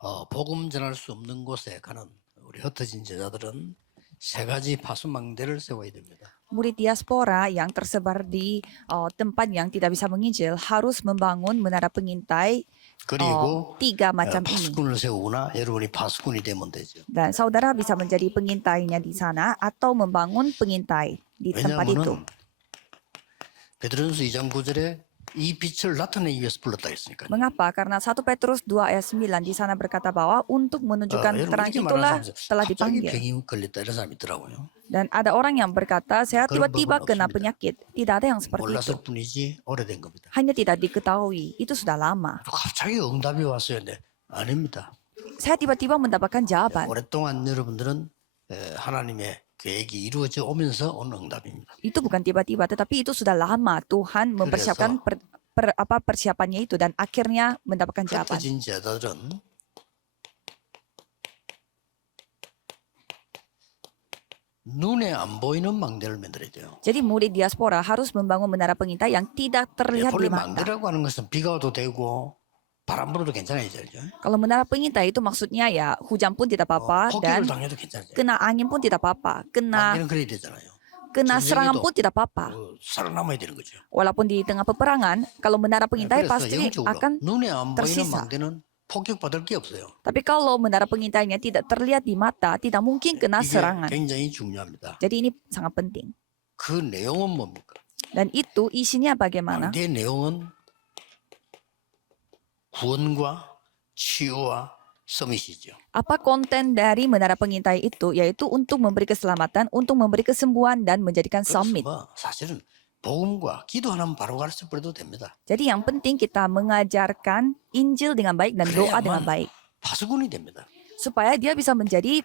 복음 전할 수 없는 곳에 가는 우리 흩어진 제자들은 세 가지 파수망대를 세워야 됩니다. Murid diaspora yang tersebar di tempat yang tidak bisa menginjil harus membangun menara pengintai 그리고 3 macam ini. 파수꾼을 세우거나 여러분이 파수꾼이 되면 되죠. Dan saudara bisa menjadi pengintainya di sana atau membangun pengintai di tempat itu. 왜냐하면 베드로전서 2장 9절에 이 빛을 나타내기 위해서 불렀다 했으니까요. Mengapa? Karena 1 Petrus 2 ayat 9 di sana berkata bahwa untuk menunjukkan 여러분 terang 이렇게 itulah 말하면서 telah 갑자기 dipanggil. 병이 걸렸다 이런 사람이 있더라고요. Dan ada orang yang berkata, saya Kalau tiba-tiba babon kena 없습니다. penyakit. Tidak ada yang seperti itu. 몰랐을 뿐이지 오래된 겁니다. Hanya tidak diketahui. Itu sudah lama. 갑자기 응답이 왔어요. 근데 아닙니다. Saya tiba-tiba mendapatkan jawaban. 오랫동안 여러분들은 하나님의 계획이 이루어져 오면서 온 응답입니다. Itu bukan tiba-tiba, tetapi itu sudah lama Tuhan mempersiapkan persiapannya itu dan akhirnya mendapatkan jawaban. 흩어진 제자들은 눈에 안 보이는 망대를 만들어야 돼요. Jadi murid diaspora harus membangun menara pengintai yang tidak terlihat 원래 di mata. 망대라고 하는 것은 비가 와도 되고 바람 불어도 괜찮아야죠. Kalau menara pengintai itu maksudnya ya hujan pun tidak apa-apa dan 폭격을 당해도 괜찮아요. kena angin pun tidak apa-apa, 망대는 그래야 되잖아요. kena serangan 전쟁에도 pun tidak apa-apa. 살아남아야 되는 거죠. Walaupun di tengah peperangan, kalau menara pengintai 그래서 pasti 영적으로 akan 눈에 안 보이는 tersisa. 망대는 폭격받을 게 없어요. Tapi kalau menara pengintainya tidak terlihat di mata, tidak mungkin kena 이게 serangan. 굉장히 중요합니다. Jadi ini sangat penting. 그 내용은 뭡니까? Dan itu isinya bagaimana? 망대의 내용은 구원과 치유와 서밋이죠. Apa konten dari menara pengintai itu? Yaitu untuk memberi keselamatan, untuk memberi kesembuhan, dan menjadikan 그래서 summit. 사실은 복음과 기도 하나만 바로 가르쳐 버려도 됩니다. Jadi yang penting kita mengajarkan Injil dengan baik dan doa dengan baik. 파수꾼이 됩니다. Supaya dia bisa menjadi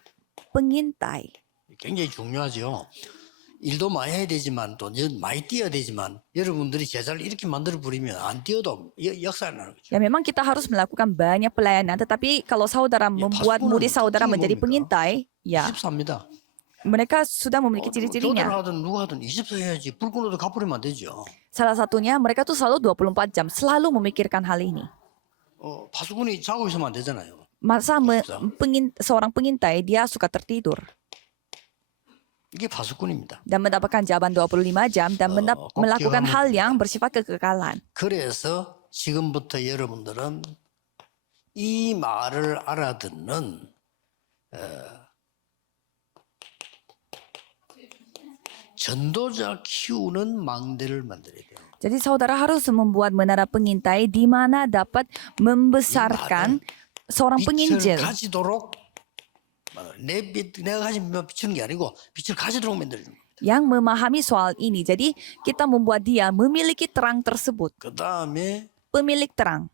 pengintai. 굉장히 중요하죠. 일도 많이 해야 되지만 또 많이 뛰어야 되지만 여러분들이 제자를 이렇게 만들어 버리면 안 뛰어도 역사를 나는 거죠. Ya memang kita harus melakukan banyak pelayanan, tetapi kalau saudara membuat pasukan murid saudara 특징이 menjadi 뭡니까? pengintai, ya 24입니다. mereka sudah memiliki 교대를 ciri-cirinya. 하든 누가 하든 24 해야지. 불 끊어도 가버리면 안 되죠. Salah satunya mereka tuh selalu 24 jam, selalu memikirkan hal ini. 파수꾼이 자고 있으면 안 되잖아요. Masa seorang pengintai dia suka tertidur 이게 파수꾼입니다. dan mendapatkan jawaban 25 jam dan melakukan hal yang bersifat kekekalan. 그래서 지금부터 여러분들은 이 말을 알아듣는 전도자 키우는 망대를 만들어야 돼요. Jadi saudara harus membuat menara pengintai di mana dapat membesarkan seorang 빛을 penginjil. 가지도록 내가 가진 비추는 게 아니고 빛을 가지도록 만들어주는 거예요. Yang memahami soal ini. Jadi kita membuat dia memiliki terang tersebut. 그 다음에 Pemilik terang.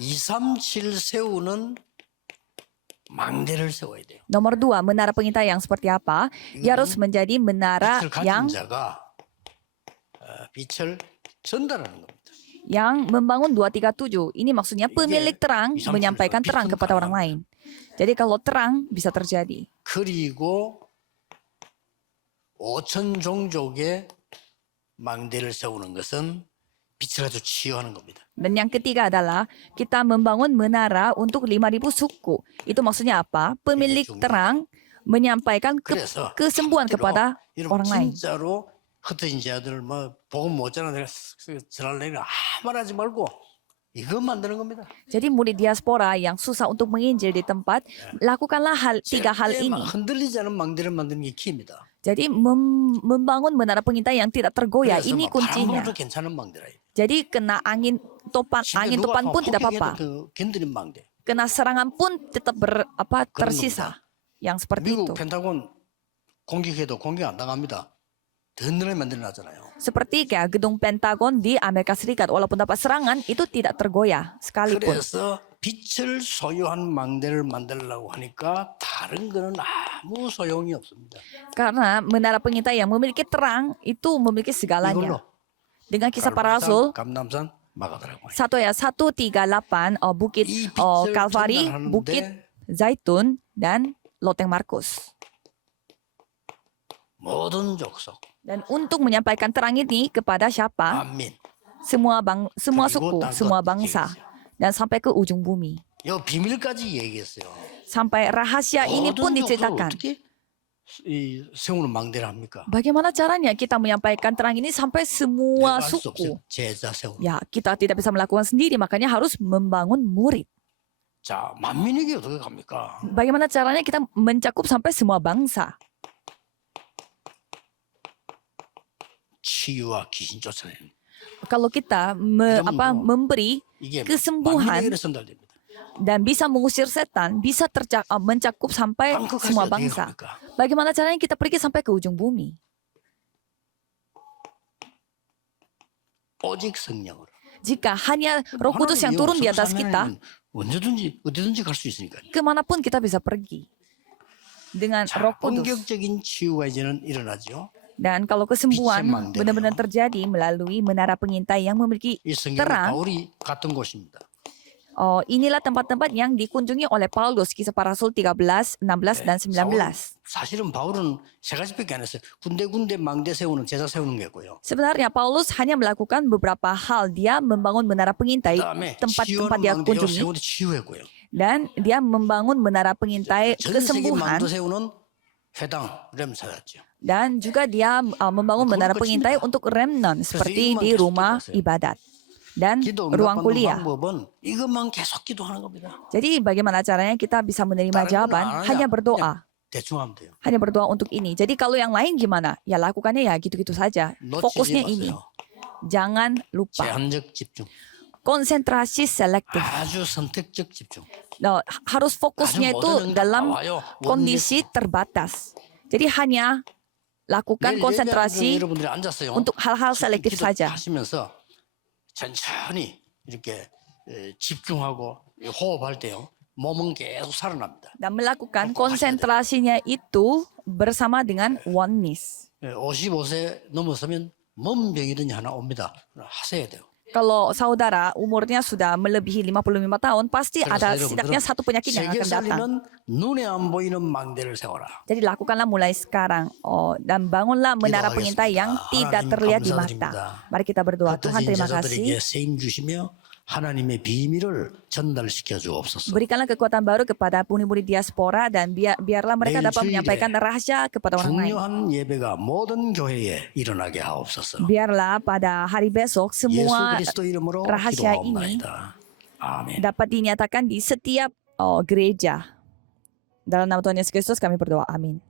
237 세우는 망대를 세워야 돼요. Nomor 2, menara pengintai yang seperti apa? Dia harus menjadi menara 빛을 가진 yang 자가 빛을 전달하는 겁니다. yang membangun 237. Ini maksudnya pemilik terang menyampaikan terang kepada orang lain. Jadi kalau terang bisa terjadi. 그리고 5천 종족의 망대를 세우는 것은 빛을 가지고 치유하는 겁니다. Dan yang ketiga adalah kita membangun menara untuk 5.000 suku. Itu maksudnya apa? Pemilik terang menyampaikan 그래서 kesembuhan kepada orang lain. 진짜로 흩어진 자들 뭐 복음 못 전하는 전하려면 아무 말 하지 말고 이것 만드는 겁니다. Jadi murid diaspora yang susah untuk menginjil di tempat, lakukanlah tiga hal ini. 흔들리지 않은 망대를 만드는 게 키입니다. Jadi membangun menara pengintai yang tidak tergoyah, ini kuncinya. 바람으로도 괜찮은 망대라. Jadi kena angin topan pun tidak apa-apa. 견디는 망대. Kena serangan pun tetap tersisa. Yang seperti itu. 미국 펜타곤 공격해도 공격 안 당합니다. 든든하게 만들어놨잖아요. Seperti kayak gedung Pentagon di Amerika Serikat, walaupun dapat serangan itu tidak tergoyah sekalipun. 그래서 빛을 소유한 망대를 만들려고 하니까 다른 거는 아무 소용이 없습니다. Karena menara pengintai yang memiliki terang itu memiliki segalanya. 이걸로 Dengan kisah para rasul, 감남산 막아더라고요. 1 ya 138 Bukit Kalvari, Bukit Zaitun, dan Loteng Markus. 모든 족속, Dan untuk menyampaikan terang ini kepada siapa? 만민, Semua suku, semua bangsa, dan sampai ke ujung bumi. 요 비밀까지 얘기했어요. Sampai rahasia ini pun 모든 족속을 diceritakan. 어떻게 이 세우는 망대를 합니까? Bagaimana caranya kita menyampaikan terang ini sampai semua 내가 할 수 없어요. suku? 제자 세우는. Ya, kita tidak bisa melakukan sendiri, makanya harus membangun murid. 자, 만민에게 어떻게 갑니까? Bagaimana caranya kita mencakup sampai semua bangsa? 치유와 귀신 쫓아내는. Kalau kita memberi 이게 kesembuhan 만민에게 전달됩니다. dan bisa mengusir setan, bisa mencakup sampai 한국까지 semua 어떻게 bangsa. 갑니까? Bagaimana caranya kita pergi sampai ke ujung bumi? 오직 성령으로. Jika hanya Roh Kudus yang turun di atas kita, 언제든지 어디든지 갈 수 있으니까. kemanapun kita bisa pergi dengan 자, Roh Kudus. 본격적인 치유가 이제는 일어나죠. Dan kalau kesembuhan 빛의 망대로요. benar-benar terjadi melalui menara pengintai yang memiliki 이 성경은 terang, 바울이 갔던 곳입니다. inilah tempat-tempat yang dikunjungi oleh Paulus, Kisah Para Rasul 13, 16, dan 19. 사실은 바울은 세 가지밖에 안 했어요. 군데군데 망대 세우는 제자 세우는 게 있고요. Sebenarnya Paulus hanya melakukan beberapa hal. Dia membangun menara pengintai, 그다음에 tempat-tempat 치유하는 dia 망대요 kunjungi, 세우는데 치유했고요. dan dia membangun menara pengintai 전 세계 kesembuhan, 망도 세우는 회당 렘 찾았죠. dan juga dia membangun menara pengintai untuk remnant seperti di rumah ibadat dan 기도 ruang 응답받는 kuliah. 방법은 이것만 계속 기도하는 겁니다. Jadi bagaimana caranya kita bisa menerima 다른 건 jawaban? 안 하냐? Hanya berdoa. 대충 하면 돼요. Hanya berdoa untuk ini. Jadi kalau yang lain gimana? Ya lakukannya ya gitu-gitu saja. 놓치지 Fokusnya ini. 마세요. Jangan lupa. 제한적 집중. Konsentrasi selektif. 아주 선택적 집중. Nah, harus fokusnya 아주 itu 모든 응답 dalam 나와요. kondisi terbatas. Jadi hanya lakukan 내일 konsentrasi 여러분들이 앉았어요. untuk hal-hal selektif saja. 하시면서 천천히 이렇게 집중하고 호흡할 때요. 몸은 계속 살아납니다. Dan melakukan konsentrasinya itu bersama dengan oneness. 55세 넘어서면 뭔 병이든지 하나 옵니다. 하셔야 돼요. Kalau saudara umurnya sudah melebihi 55 tahun, pasti ada setidaknya satu penyakit yang 세계 akan datang. 살리는 눈에 안 보이는 망대를 세워라. Jadi lakukanlah mulai sekarang. Dan bangunlah menara pengintai yang tidak terlihat di mata. Mari kita berdoa. Tuhan, terima 제자들에게 kasih. 세임 주시며 하나님의 비밀을 전달시켜 주옵소서. Berikanlah kekuatan baru kepada murid-murid diaspora dan biarlah mereka 내일 dapat 주일에 menyampaikan rahasia kepada orang lain. 중요한 예배가 모든 교회에 일어나게 하옵소서. Biarlah pada hari besok 예수 semua 그리스도 이름으로 rahasia ini 기도하옵나이다. 아멘. dapat dinyatakan di setiap gereja. Dalam nama Tuhan Yesus Kristus kami berdoa. Amin.